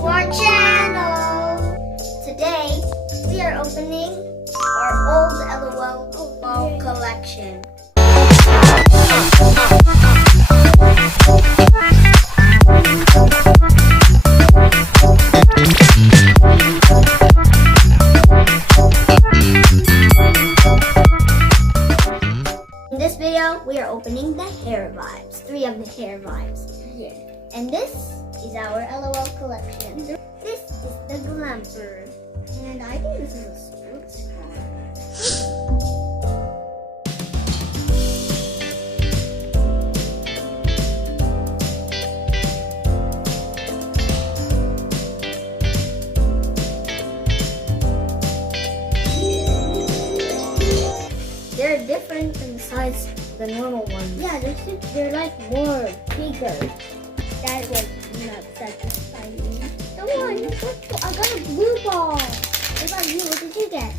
to our channel! Today, we are opening our old LOL collection. In this video, we are opening the hair vibes. 3 of the hair vibes. Yeah. And this is our LOL collection. This is the Glamper. And I think this is a sports car. They're different in size than the normal ones. Yeah, they're like more bigger. That was not satisfying. Come on, I got a blue ball. What about you? What did you get?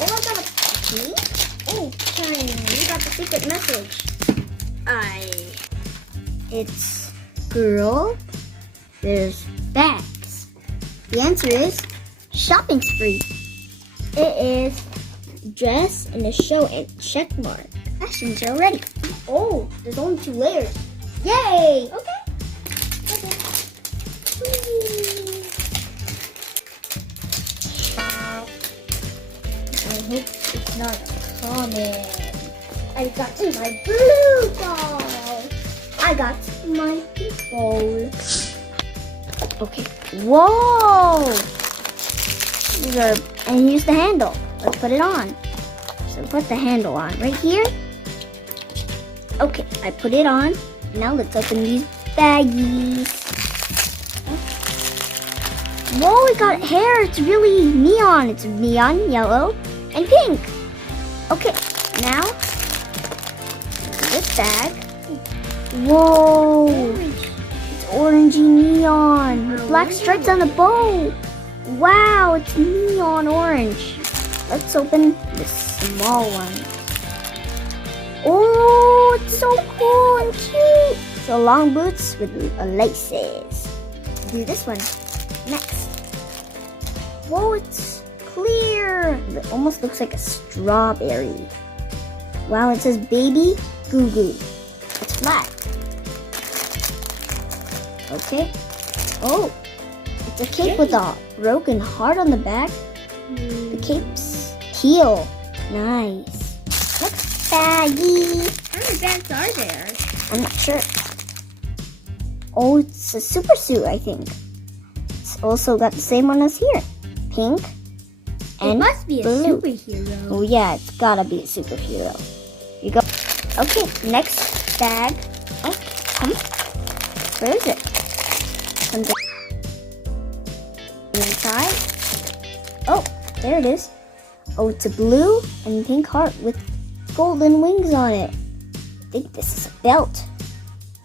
Oh, I got a pink. Oh, shiny. You got the secret message. It's girl. There's bags. The answer is shopping spree. It is dress and a show and check mark. Fashion show ready. Oh, there's only 2 layers. Yay! Okay. I hope it's not common. I got my blue ball. I got my pink ball. Okay. Whoa! These are, and use the handle. Let's put it on. So put the handle on right here. Okay, I put it on. Now let's open these baggies. Whoa, we got hair. It's really neon. It's neon, yellow, and pink. Okay, now this bag. Whoa, it's orangey neon with black stripes on the bow. Wow, it's neon orange. Let's open the small one. Oh, it's so cool and cute. So long boots with laces. Do this one next. Whoa, it's clear. It almost looks like a strawberry. Wow, it says baby goo goo. It's black. Okay. Oh, it's a cape with a broken heart on the back. The cape's teal. Nice. Next baggie. How many bags are there? I'm not sure. Oh, it's a super suit, I think. It's also got the same one as here. Pink and it must be blue. A superhero. Oh yeah, it's gotta be a superhero. Here you go. Okay, next bag. Oh, come. Where is it? From the inside. Oh, there it is. Oh, it's a blue and pink heart with golden wings on it. I think this is a belt.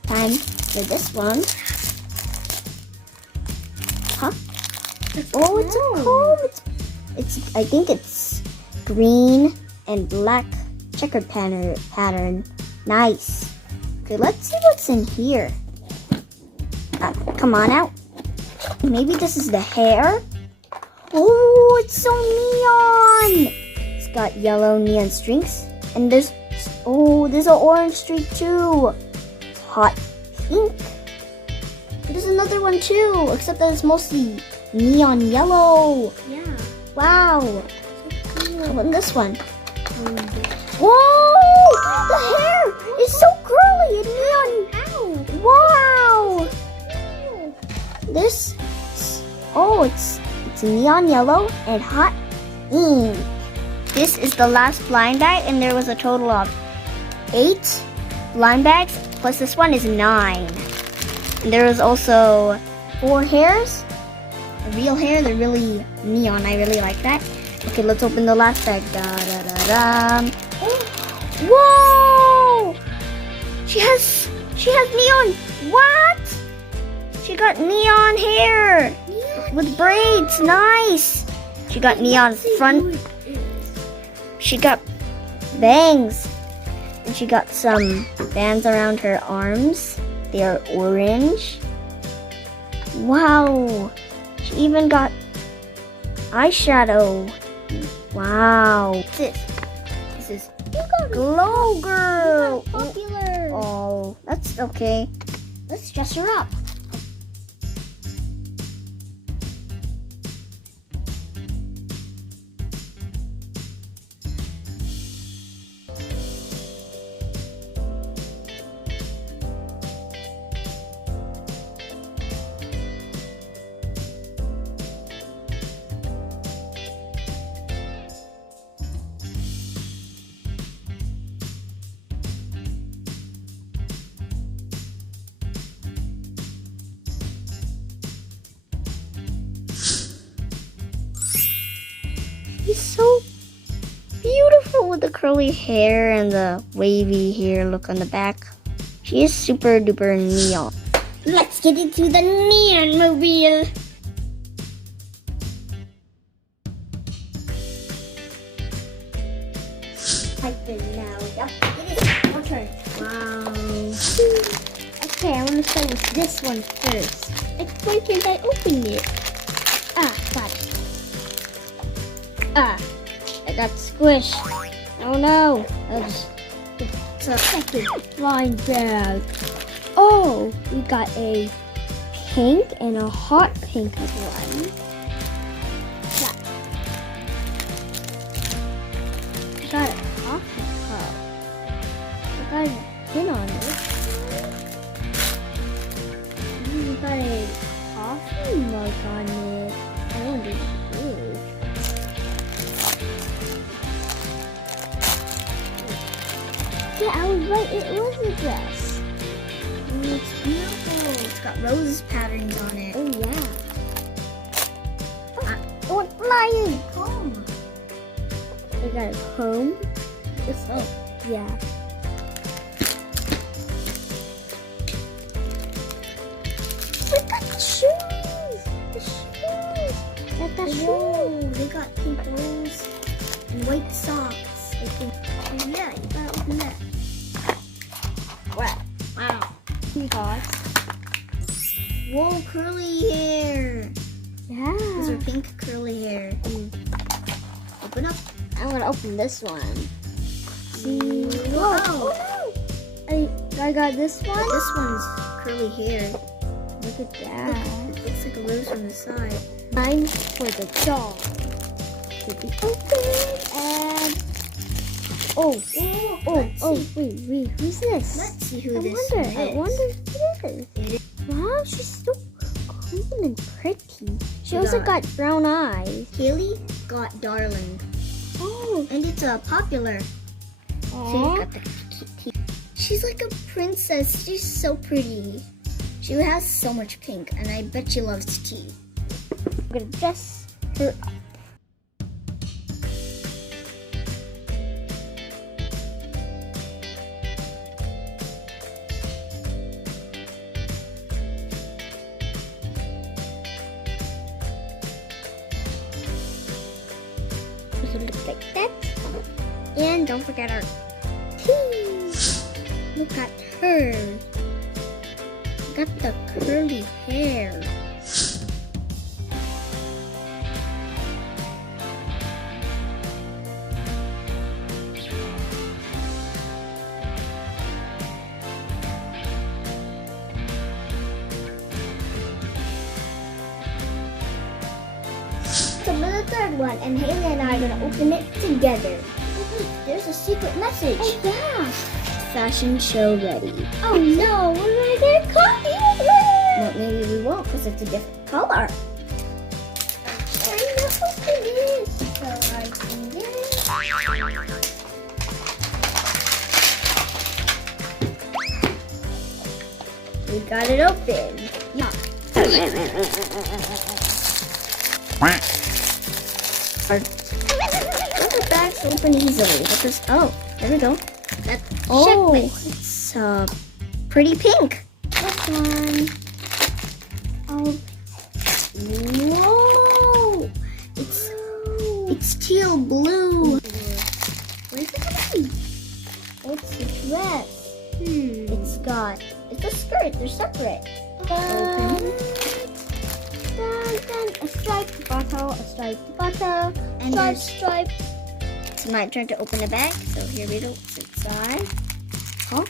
Time for this one. Huh? Oh, it's a comb. It's I think it's green and black checkered pattern. Nice. Okay, let's see what's in here. Come on out. Maybe this is the hair. Oh, it's so neon. It's got yellow neon strings. And there's an orange streak too. It's hot pink. There's another one too, except that it's mostly neon yellow. Yeah. Wow. So cool. How about this one? Whoa! The hair is so curly and neon. Ow. Wow. This, it's neon yellow and hot pink. This is the last blind bag, and there was a total of 8 blind bags, plus this one is 9. And there was also 4 hairs, real hair. They're really neon. I really like that. Okay, let's open the last bag. Da, da, da, da. Whoa! She has neon. What? She got neon hair with braids. Nice. She got neon front. She got bangs. And she got some bands around her arms. They are orange. Wow. She even got eyeshadow. Wow. This is Glow Girl. Popular. Oh, that's okay. Let's dress her up. She's so beautiful with the curly hair and the wavy hair look on the back. She is super duper neon. Let's get into the neon mobile. Type it now. Yep, it is your turn. Wow. Okay, I want to start with this one first. Why can't I open it? Got it. I got squished. Oh no. It's a second flying bag. Oh, we got a pink and a hot pink one. Yeah. I got a coffee cup. I got a pin on it. We got a coffee mug on it. I wonder what it is. Yeah, I was right. It was a dress. It's beautiful. It's got rose patterns on it. Oh yeah. Oh, it's flying. Comb. I got a comb. Oh. Yeah. Look at the shoes. The shoes. Look at the shoes. Whoa, they got pink rose and white socks. I think. Oh yeah, you gotta open that. Wow. Wow. God. Whoa, curly hair. Yeah. Those are pink curly hair. Open up. I'm gonna open this one. See. Whoa. Oh no. I got this one. This one's curly hair. Look at that. It looks like a rose from the side. Mine for the doll to be open and wait, who's this? Let's see who I this wonder one is. who it is. Wow, she's so cool and pretty. She also got brown eyes. Haley got Darling. Oh, And it's a popular. aw. Got the teeth. She's like a princess. She's so pretty. She has so much pink, and I bet she loves tea. I'm gonna dress her up. So look like that. And don't forget our tea. Look at her. Got the curly hair. So for the third one, and Haley and I are gonna open it together. There's a secret message. Oh yeah. Fashion show ready. Oh no, we're gonna get copy of it. But maybe we won't because it's a different color. I know what it is. So I can get it. We got it open. Yeah. The bags open easily. Oh, there we go. That's Checkmate. It's pretty pink. This one. Oh. Whoa! It's teal blue. Where's it gonna be? It's a dress. It's a skirt. They're separate. Open. A striped bottle, a striped bottle, And stripe, there's- stripe. It's my turn to open the bag. So here we go. It's inside. Huh?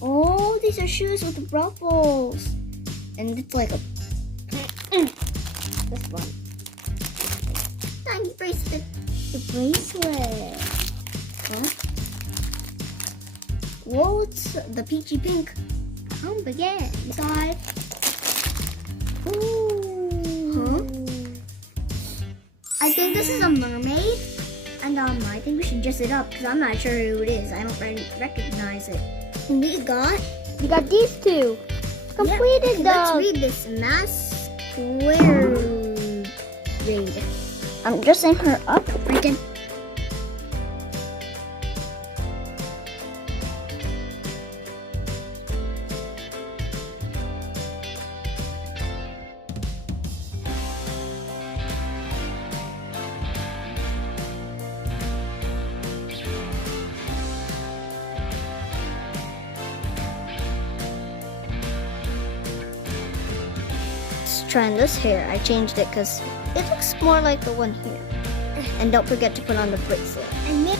Oh, these are shoes with ruffles. And it's like a this one. Tiny bracelet. The bracelet. Huh? Whoa, it's the peachy pink. Come again. Inside. Ooh. Huh? I think this is a mermaid. And I think we should dress it up because I'm not sure who it is. I don't recognize it. And we got these two. Completed yeah, let's the. read this masquerade. I'm dressing her up. Freaking. Try on this hair. I changed it because it looks more like the one here. And don't forget to put on the bracelet. And make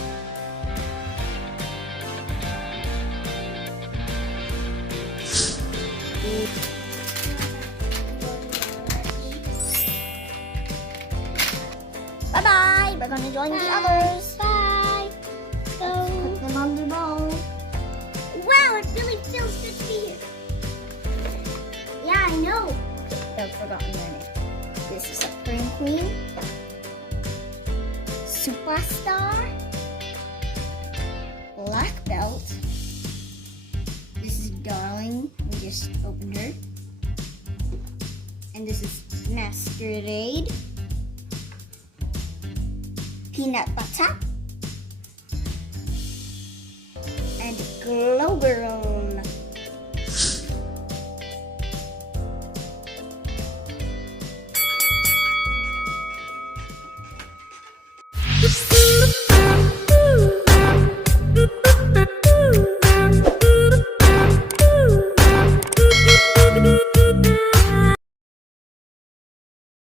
Bye bye. We're gonna join the others. Bye. So. Put them on the ball. Wow, it really feels good to be here. Yeah, I know. I've forgotten their name. This is Supreme Queen. Superstar. Black Belt. This is Darling. We just opened her. And this is Masquerade. Peanut Butter. And Glow Girl.